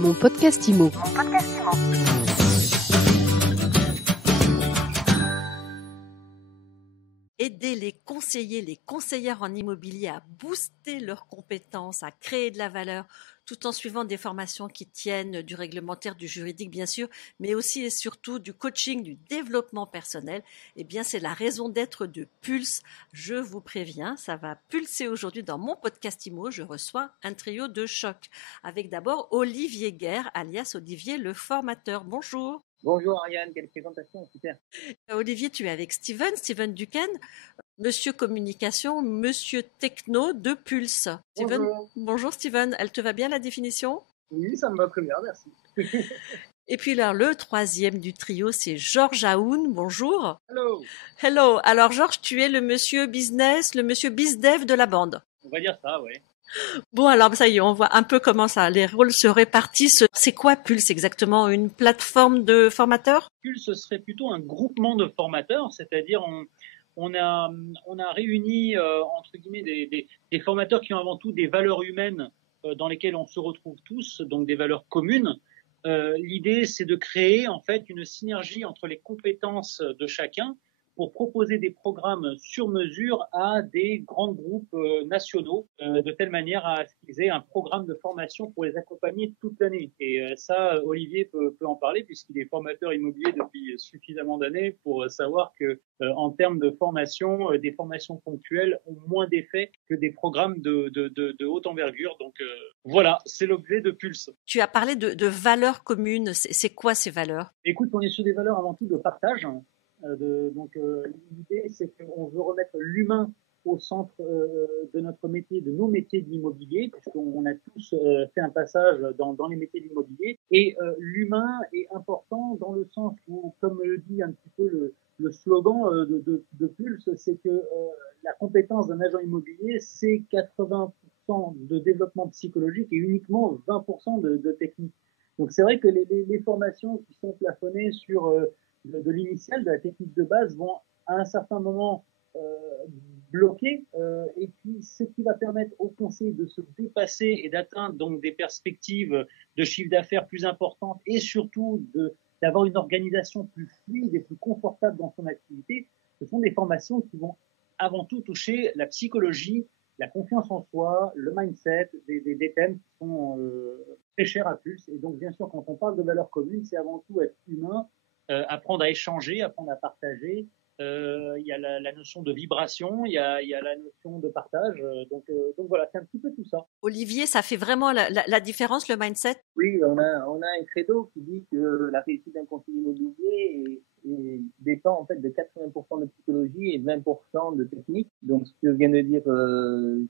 Mon podcast IMO. Aider les conseillers, les conseillères en immobilier à booster leurs compétences, à créer de la valeur, tout en suivant des formations qui tiennent du réglementaire, du juridique bien sûr, mais aussi et surtout du coaching, du développement personnel. Eh bien, c'est la raison d'être de Pulse. Je vous préviens, ça va pulser aujourd'hui dans mon podcast IMO. Je reçois un trio de choc avec d'abord Olivier Guerre, alias Olivier le formateur. Bonjour. Bonjour Ariane, quelle présentation, super. Olivier, tu es avec Steven Duquesne, Monsieur Communication, Monsieur Techno de Pulse. Steven, bonjour Steven, elle te va bien la définition? Oui, ça me va très bien, merci. Et puis là, le troisième du trio, c'est Georges Aoun. Bonjour. Hello. Hello. Alors Georges, tu es le monsieur business, le monsieur bizdev de la bande. On va dire ça, oui. Bon, alors ça y est, on voit un peu comment ça, les rôles se répartissent. C'est quoi Pulse exactement? Une plateforme de formateurs? Pulse serait plutôt un groupement de formateurs, c'est-à-dire on a réuni entre guillemets des formateurs qui ont avant tout des valeurs humaines dans lesquelles on se retrouve tous, donc des valeurs communes. L'idée, c'est de créer en fait une synergie entre les compétences de chacun pour proposer des programmes sur mesure à des grands groupes nationaux, de telle manière à ce qu'ils aient un programme de formation pour les accompagner toute l'année. Et ça, Olivier peut en parler puisqu'il est formateur immobilier depuis suffisamment d'années pour savoir que en termes de formation, des formations ponctuelles ont moins d'effet que des programmes de haute envergure. Donc voilà, c'est l'objet de Pulse. Tu as parlé de valeurs communes. C'est quoi ces valeurs? Écoute, on est sur des valeurs avant tout de partage. Donc l'idée, c'est qu'on veut remettre l'humain au centre de notre métier, de nos métiers d'immobilier, puisqu'on a tous fait un passage dans les métiers d'immobilier. Et l'humain est important dans le sens où, comme le dit un petit peu le slogan de Pulse, c'est que la compétence d'un agent immobilier, c'est 80% de développement psychologique et uniquement 20% de technique. Donc c'est vrai que les formations qui sont plafonnées sur de l'initial, de la technique de base, vont à un certain moment bloquer, et puis ce qui va permettre aux conseillers de se dépasser et d'atteindre donc des perspectives de chiffre d'affaires plus importantes et surtout d'avoir une organisation plus fluide et plus confortable dans son activité. Ce sont des formations qui vont avant tout toucher la psychologie, la confiance en soi, le mindset, des thèmes qui sont très chers à Pulse. Et donc bien sûr, quand on parle de valeurs communes, c'est avant tout être humain, apprendre à échanger, apprendre à partager. Il y a la notion de vibration, il y a la notion de partage. Donc voilà, c'est un petit peu tout ça. Olivier, ça fait vraiment la différence, le mindset? Oui, on a un credo qui dit que la réussite d'un conseiller immobilier dépend en fait de 80% de psychologie et 20% de technique. Donc ce que vient de dire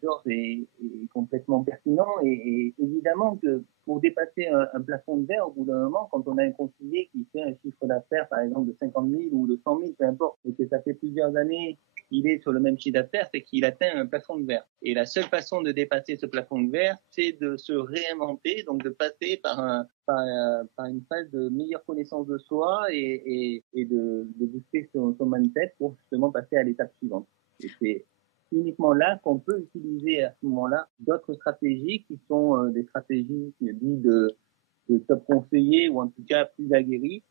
Georges est complètement pertinent et évidemment que pour dépasser un plafond de verre au bout d'un moment, quand on a un conseiller qui fait un chiffre d'affaires par exemple de 50 000 ou de 100 000, peu importe, et que ça fait plusieurs années il est sur le même chiffre d'affaires, c'est qu'il atteint un plafond de verre. Et la seule façon de dépasser ce plafond de verre, c'est de se réinventer, donc de passer par une phase de meilleure connaissance de soi et de booster son mindset pour justement passer à l'étape suivante. Et c'est uniquement là qu'on peut utiliser à ce moment-là d'autres stratégies qui sont des stratégies dites de top conseillers ou en tout cas plus aguerries.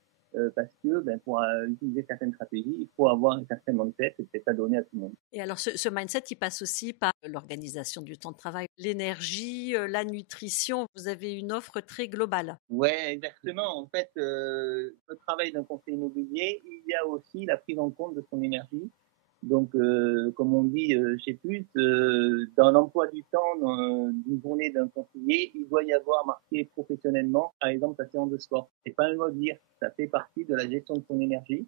Parce que pour utiliser certaines stratégies, il faut avoir un certain mindset et c'est pas donné à tout le monde. Et alors ce mindset, il passe aussi par l'organisation du temps de travail, l'énergie, la nutrition. Vous avez une offre très globale. Ouais, exactement. En fait, le travail d'un conseiller immobilier, il y a aussi la prise en compte de son énergie. Donc, comme on dit chez Pulse, dans l'emploi du temps d'une journée d'un conseiller, il doit y avoir marqué professionnellement, par exemple, sa séance de sport. C'est pas un mot de dire, ça fait partie de la gestion de son énergie.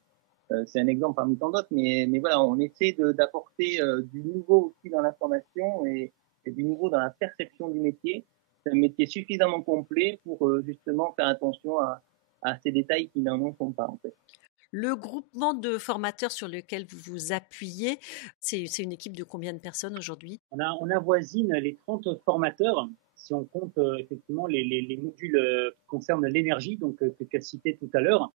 C'est un exemple parmi tant d'autres, mais voilà, on essaie d'apporter du nouveau aussi dans la formation et du nouveau dans la perception du métier. C'est un métier suffisamment complet pour justement faire attention à ces détails qui n'en sont pas en fait. Le groupement de formateurs sur lequel vous vous appuyez, c'est une équipe de combien de personnes aujourd'hui? On avoisine les 30 formateurs. si on compte effectivement les modules qui concernent l'énergie, donc que tu as cité tout à l'heure.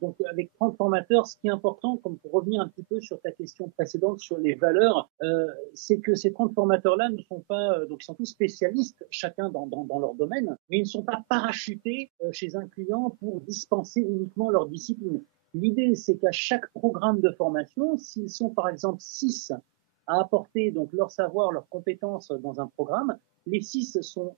Donc avec 30 formateurs, ce qui est important, comme pour revenir un petit peu sur ta question précédente sur les valeurs, c'est que ces 30 formateurs-là ne sont pas, donc ils sont tous spécialistes, chacun dans leur domaine, mais ils ne sont pas parachutés chez un client pour dispenser uniquement leur discipline. L'idée, c'est qu'à chaque programme de formation, s'ils sont par exemple 6 à apporter donc leur savoir, leurs compétences dans un programme, les 6 sont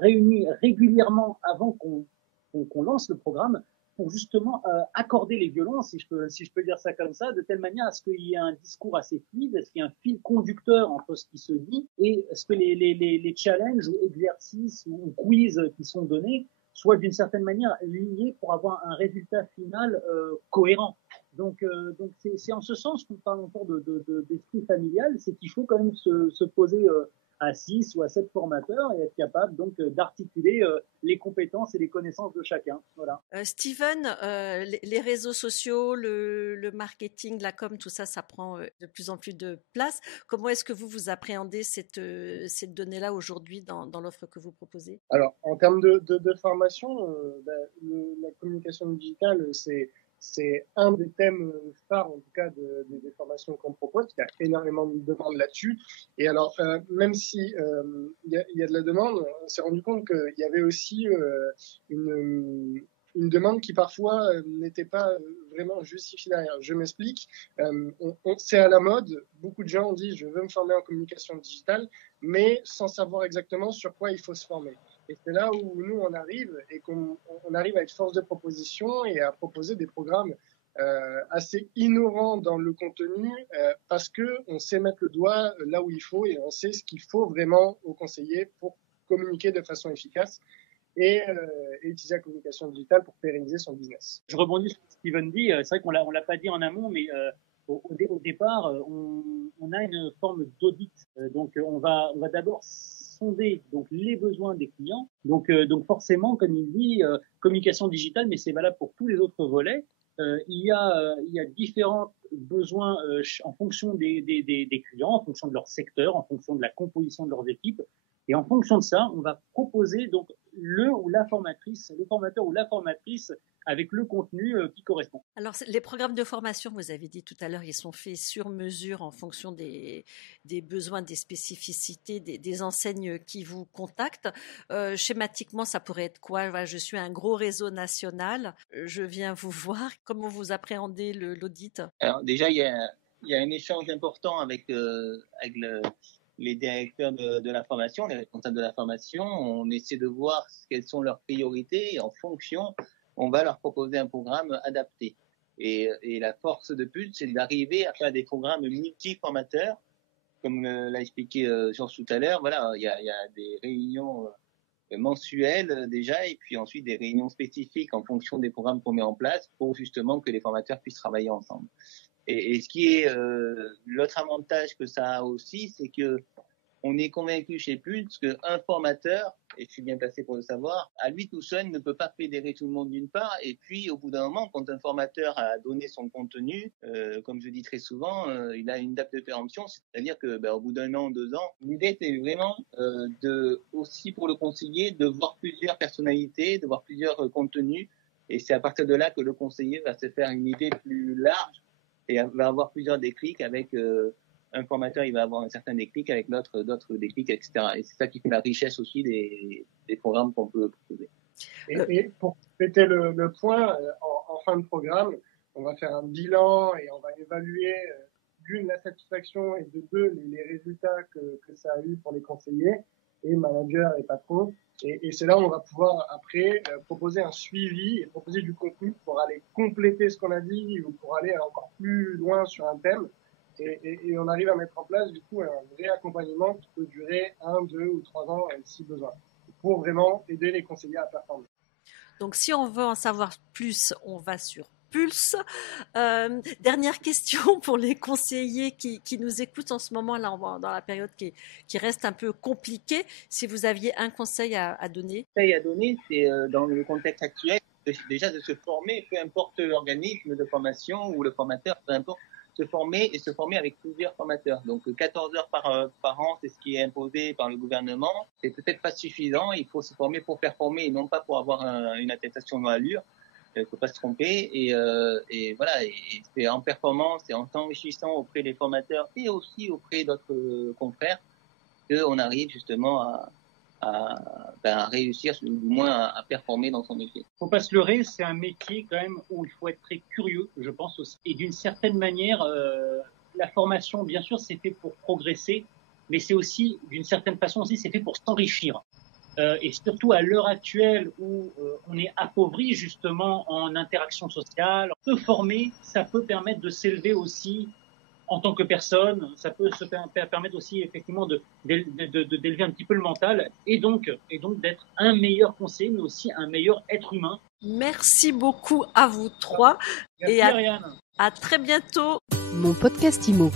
réunis régulièrement avant qu'on lance le programme pour justement accorder les violons, si je peux dire ça comme ça, de telle manière à ce qu'il y ait un discours assez fluide, à ce qu'il y ait un fil conducteur entre ce qui se dit et ce que les challenges ou exercices ou quiz qui sont donnés soient d'une certaine manière liés pour avoir un résultat final cohérent. Donc c'est en ce sens qu'on parle encore d'esprit familial, c'est qu'il faut quand même se poser à 6 ou à 7 formateurs et être capable donc d'articuler les compétences et les connaissances de chacun. Voilà. Steven, les réseaux sociaux, le marketing, la com, tout ça, ça prend de plus en plus de place. Comment est-ce que vous appréhendez cette donnée-là aujourd'hui dans l'offre que vous proposez? Alors, en termes de formation, la communication digitale, c'est un des thèmes phares, en tout cas, des formations qu'on propose. Il y a énormément de demandes là-dessus. Et alors, même si il y a de la demande, on s'est rendu compte qu'il y avait aussi une demande qui parfois n'était pas vraiment justifiée derrière. Je m'explique. C'est à la mode. Beaucoup de gens ont dit « je veux me former en communication digitale », mais sans savoir exactement sur quoi il faut se former. Et c'est là où nous, on arrive et qu'on arrive à être force de proposition et à proposer des programmes assez innovants dans le contenu parce qu'on sait mettre le doigt là où il faut et on sait ce qu'il faut vraiment aux conseillers pour communiquer de façon efficace et utiliser la communication digitale pour pérenniser son business. Je rebondis sur ce que Steven dit. C'est vrai qu'on l'a pas dit en amont, mais au départ, on a une forme d'audit. Donc, on va d'abord sonder donc les besoins des clients. Donc forcément, comme il dit, communication digitale, mais c'est valable pour tous les autres volets. Il y a différents besoins en fonction des clients, en fonction de leur secteur, en fonction de la composition de leurs équipes. Et en fonction de ça, on va proposer donc le formateur ou la formatrice avec le contenu qui correspond. Alors, les programmes de formation, vous avez dit tout à l'heure, ils sont faits sur mesure en fonction des besoins, des spécificités, des enseignes qui vous contactent. Schématiquement, ça pourrait être quoi? Voilà, je suis un gros réseau national, je viens vous voir. Comment vous appréhendez l'audit? Alors déjà, il y a un échange important avec les directeurs de la formation, les responsables de la formation. On essaie de voir quelles sont leurs priorités et en fonction, on va leur proposer un programme adapté. Et la force de Pulse, c'est d'arriver à faire des programmes multi-formateurs, comme l'a expliqué Georges tout à l'heure. Voilà, il y a des réunions mensuelles déjà, et puis ensuite des réunions spécifiques en fonction des programmes qu'on met en place pour justement que les formateurs puissent travailler ensemble. Et ce qui est l'autre avantage que ça a aussi, c'est que on est convaincu chez Pulse qu'un formateur, et je suis bien placé pour le savoir, à lui tout seul ne peut pas fédérer tout le monde d'une part, et puis au bout d'un moment, quand un formateur a donné son contenu, comme je dis très souvent, il a une date de péremption, c'est-à-dire que au bout d'un an, 2 ans, l'idée c'est vraiment aussi pour le conseiller de voir plusieurs personnalités, de voir plusieurs contenus, et c'est à partir de là que le conseiller va se faire une idée plus large et va avoir plusieurs déclics avec un formateur, il va avoir un certain déclic, avec l'autre, d'autres déclics, etc. Et c'est ça qui fait la richesse aussi des programmes qu'on peut proposer. Et pour péter le point, en fin de programme, on va faire un bilan et on va évaluer d'une, la satisfaction et de deux, les résultats que ça a eu pour les conseillers et managers et patrons. Et c'est là où on va pouvoir après proposer un suivi et proposer du contenu pour aller compléter ce qu'on a dit ou pour aller encore plus loin sur un thème. Et on arrive à mettre en place du coup un vrai accompagnement qui peut durer 1, 2 ou 3 ans si besoin, pour vraiment aider les conseillers à performer. Donc, si on veut en savoir plus, on va sur Pulse. Dernière question pour les conseillers qui nous écoutent en ce moment, là, dans la période qui reste un peu compliquée. Si vous aviez un conseil à donner. Un conseil à donner, c'est dans le contexte actuel, déjà de se former, peu importe l'organisme de formation ou le formateur, peu importe, se former avec plusieurs formateurs. Donc 14 heures par an, c'est ce qui est imposé par le gouvernement. C'est peut-être pas suffisant. Il faut se former pour performer et non pas pour avoir une attestation dans l'allure. Il faut pas se tromper. Et voilà. Et c'est en performance et en s'enrichissant auprès des formateurs et aussi auprès d'autres confrères qu'on arrive justement à réussir, du moins à performer dans son métier. Faut pas se leurrer, c'est un métier quand même où il faut être très curieux, je pense aussi. Et d'une certaine manière, la formation, bien sûr, c'est fait pour progresser, mais c'est aussi, d'une certaine façon aussi, c'est fait pour s'enrichir. Et surtout à l'heure actuelle où on est appauvri justement en interaction sociale, se former, ça peut permettre de s'élever aussi en tant que personne, ça peut se permettre aussi effectivement d'élever un petit peu le mental et donc d'être un meilleur conseiller, mais aussi un meilleur être humain. Merci beaucoup à vous trois. Merci, et Ariane. À très bientôt. Mon podcast IMO.